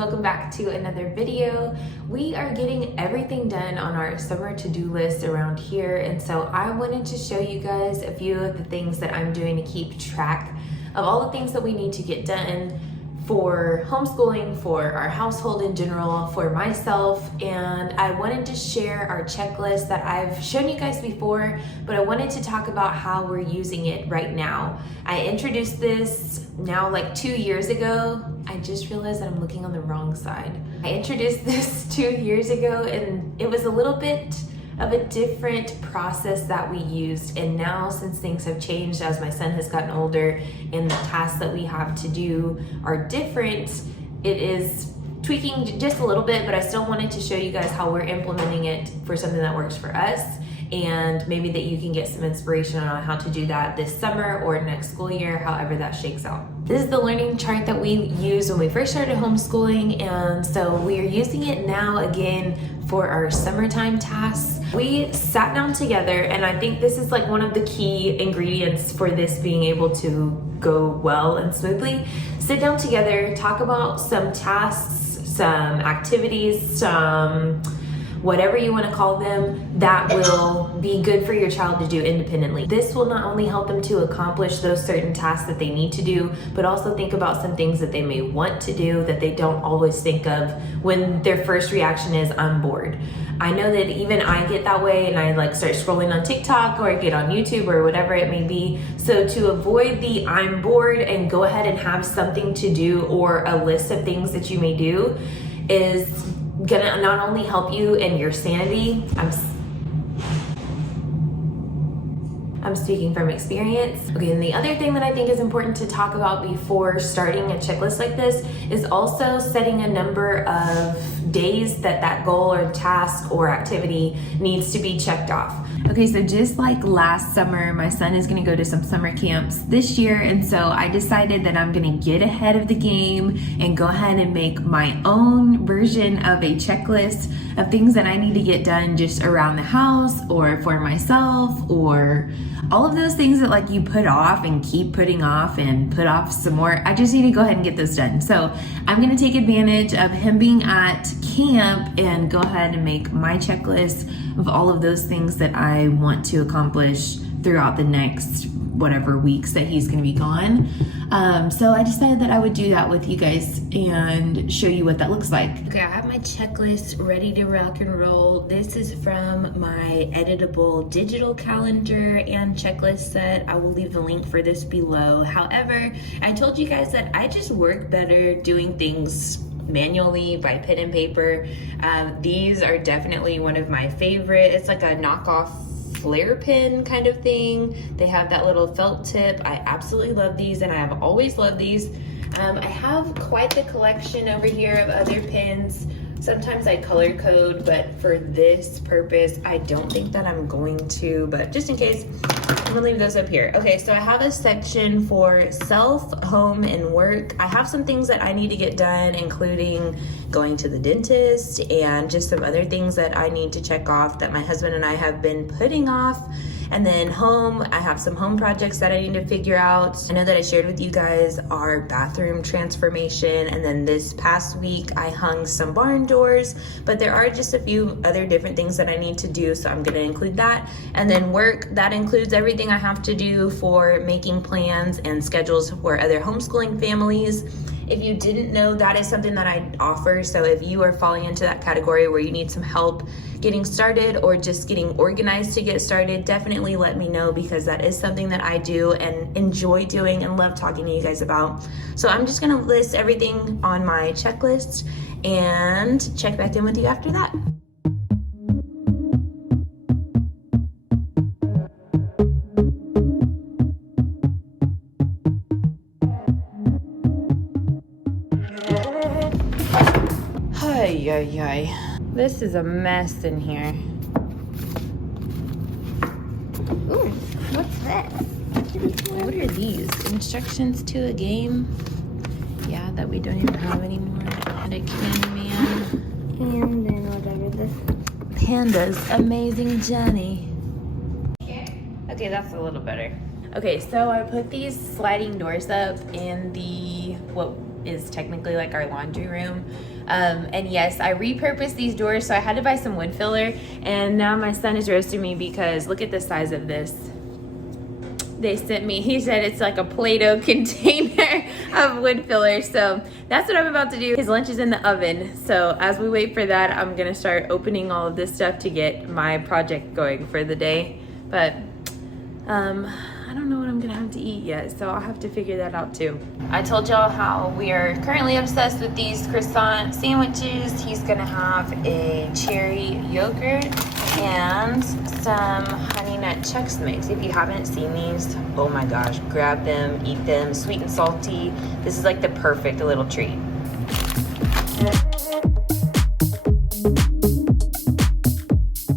welcome back to another video. We are getting everything done on our summer to-do list around here, and so I wanted to show you guys a few of the things that I'm doing to keep track of all the things that we need to get done for homeschooling, for our household in general, for myself. And I wanted to share our checklist that I've shown you guys before, but I wanted to talk about how we're using it right now. I introduced this now like 2 years ago. I just realized that I'm looking on the wrong side. I introduced this 2 years ago, and it was a little bit of a different process that we used. And now, since things have changed as my son has gotten older and the tasks that we have to do are different, it is tweaking just a little bit, but I still wanted to show you guys how we're implementing it for something that works for us, and maybe that you can get some inspiration on how to do that this summer or next school year, however that shakes out. This is the learning chart that we used when we first started homeschooling, and so we are using it now again for our summertime tasks. We sat down together, and I think this is like one of the key ingredients for this being able to go well and smoothly. Sit down together, talk about some tasks, some activities, some whatever you want to call them, that will be good for your child to do independently. This will not only help them to accomplish those certain tasks that they need to do, but also think about some things that they may want to do that they don't always think of when their first reaction is, I'm bored. I know that even I get that way, and I like start scrolling on TikTok or I get on YouTube or whatever it may be. So to avoid the I'm bored and go ahead and have something to do or a list of things that you may do is gonna not only help you in your sanity, I'm speaking from experience. Okay, and the other thing that I think is important to talk about before starting a checklist like this is also setting a number of days that that goal or task or activity needs to be checked off. Okay, so just like last summer, my son is gonna go to some summer camps this year, and so I decided that I'm gonna get ahead of the game and go ahead and make my own version of a checklist of things that I need to get done just around the house or for myself, or all of those things that like you put off and keep putting off and put off some more. I just need to go ahead and get those done. So I'm gonna take advantage of him being at camp and go ahead and make my checklist of all of those things that I want to accomplish throughout the next whatever weeks that he's gonna be gone. So I decided that I would do that with you guys and show you what that looks like. Okay, I have my checklist ready to rock and roll. This is from my Editable digital calendar and checklist set. I will leave the link for this below. However, I told you guys that I just work better doing things manually by pen and paper. These are definitely one of my favorite. It's like a knockoff flare pen kind of thing. They have that little felt tip. I absolutely love these, and I have always loved these. I have quite the collection over here of other pens. Sometimes I color code, but for this purpose, I don't think that I'm going to, but just in case, I'm gonna leave those up here. Okay, so I have a section for self, home, and work. I have some things that I need to get done, including going to the dentist and just some other things that I need to check off that my husband and I have been putting off. And then home, I have some home projects that I need to figure out. I know that I shared with you guys our bathroom transformation, and then this past week I hung some barn doors, but there are just a few other different things that I need to do, so I'm gonna include that. And then work, that includes everything I have to do for making plans and schedules for other homeschooling families. If you didn't know, that is something that I offer. So if you are falling into that category where you need some help getting started or just getting organized to get started, definitely let me know, because that is something that I do and enjoy doing and love talking to you guys about. So I'm just gonna list everything on my checklist and check back in with you after that. This is a mess in here. Ooh, what's this? What are these? Instructions to a game? Yeah, that we don't even have anymore. And a Candyman. And then whatever this. Panda's Amazing Journey. Okay, that's a little better. Okay, so I put these sliding doors up in the, what is technically like our laundry room. And yes, I repurposed these doors, so I had to buy some wood filler, and now my son is roasting me because look at the size of this. They sent me, he said it's like a Play-Doh container of wood filler. So that's what I'm about to do. His lunch is in the oven. So as we wait for that, I'm gonna start opening all of this stuff to get my project going for the day. But I don't know what I'm gonna have to eat yet, so I'll have to figure that out too. I told y'all how we are currently obsessed with these croissant sandwiches. He's gonna have a cherry yogurt and some honey nut Chex Mix. If you haven't seen these, oh my gosh, grab them, eat them, sweet and salty. This is like the perfect little treat.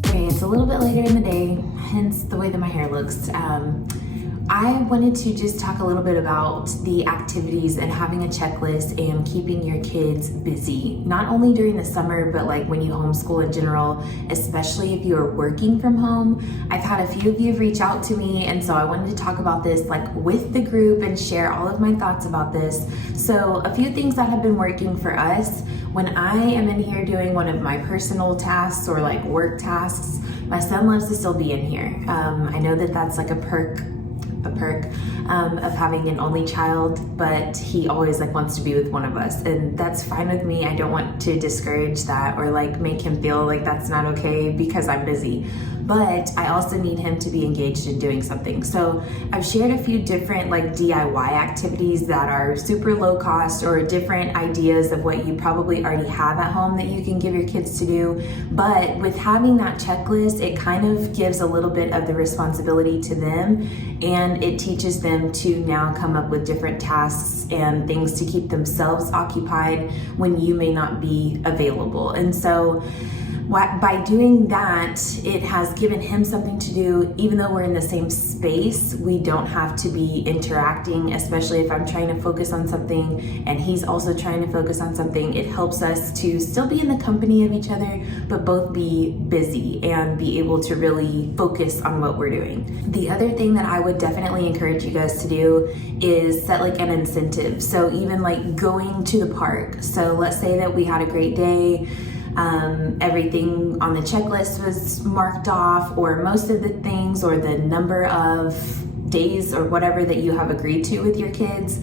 Okay, it's a little bit later in the day, hence the way that my hair looks. I wanted to just talk a little bit about the activities and having a checklist and keeping your kids busy, not only during the summer, but like when you homeschool in general, especially if you're working from home. I've had a few of you reach out to me, and so I wanted to talk about this like with the group and share all of my thoughts about this. So a few things that have been working for us: when I am in here doing one of my personal tasks or like work tasks, my son loves to still be in here. I know that that's like a perk of having an only child, but he always like wants to be with one of us, and that's fine with me. I don't want to discourage that or like make him feel like that's not okay because I'm busy, but I also need him to be engaged in doing something. So I've shared a few different like DIY activities that are super low cost, or different ideas of what you probably already have at home that you can give your kids to do. But with having that checklist, it kind of gives a little bit of the responsibility to them, and it teaches them to now come up with different tasks and things to keep themselves occupied when you may not be available. And so by doing that, it has given him something to do. Even though we're in the same space, we don't have to be interacting, especially if I'm trying to focus on something and he's also trying to focus on something. It helps us to still be in the company of each other, but both be busy and be able to really focus on what we're doing. The other thing that I would definitely encourage you guys to do is set like an incentive. So even like going to the park. So let's say that we had a great day. Everything on the checklist was marked off, or most of the things, or the number of days or whatever that you have agreed to with your kids.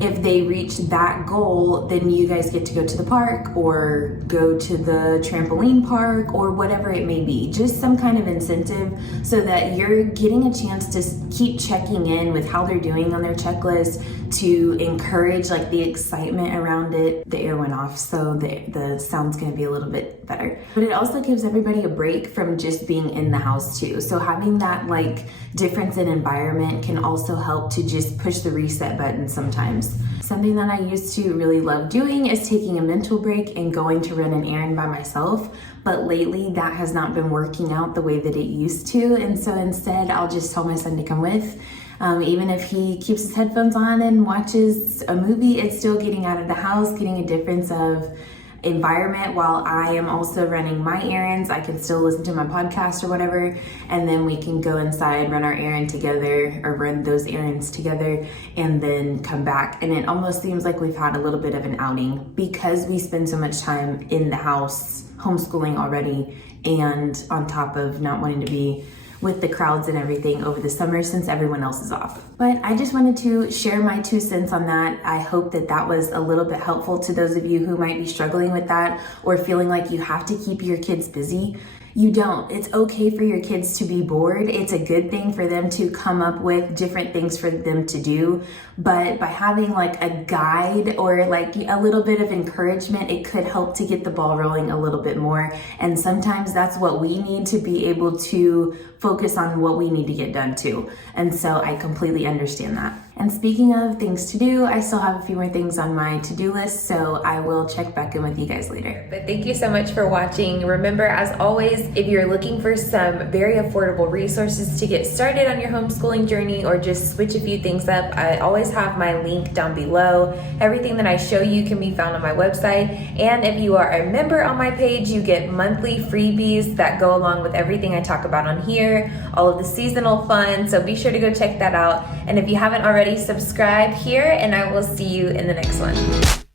If they reach that goal, then you guys get to go to the park or go to the trampoline park or whatever it may be. Just some kind of incentive so that you're getting a chance to keep checking in with how they're doing on their checklist, to encourage like the excitement around it. The air went off, so the sound's gonna be a little bit better. But it also gives everybody a break from just being in the house too. So having that like difference in environment can also help to just push the reset button sometimes. Something that I used to really love doing is taking a mental break and going to run an errand by myself. But lately that has not been working out the way that it used to. And so instead I'll just tell my son to come with. Even if he keeps his headphones on and watches a movie, it's still getting out of the house, getting a difference of environment while I am also running my errands. I can still listen to my podcast or whatever, and then we can go inside, run our errand together, or run those errands together, and then come back. And it almost seems like we've had a little bit of an outing because we spend so much time in the house homeschooling already, and on top of not wanting to be with the crowds and everything over the summer since everyone else is off. But I just wanted to share my 2 cents on that. I hope that that was a little bit helpful to those of you who might be struggling with that or feeling like you have to keep your kids busy. You don't. It's okay for your kids to be bored. It's a good thing for them to come up with different things for them to do. But by having like a guide or like a little bit of encouragement, it could help to get the ball rolling a little bit more. And sometimes that's what we need to be able to focus on what we need to get done too. And so I completely understand that. And speaking of things to do, I still have a few more things on my to-do list, so I will check back in with you guys later. But thank you so much for watching. Remember, as always, if you're looking for some very affordable resources to get started on your homeschooling journey or just switch a few things up, I always have my link down below. Everything that I show you can be found on my website. And if you are a member on my page, you get monthly freebies that go along with everything I talk about on here, all of the seasonal fun, so be sure to go check that out. And if you haven't already, subscribe here, and I will see you in the next one.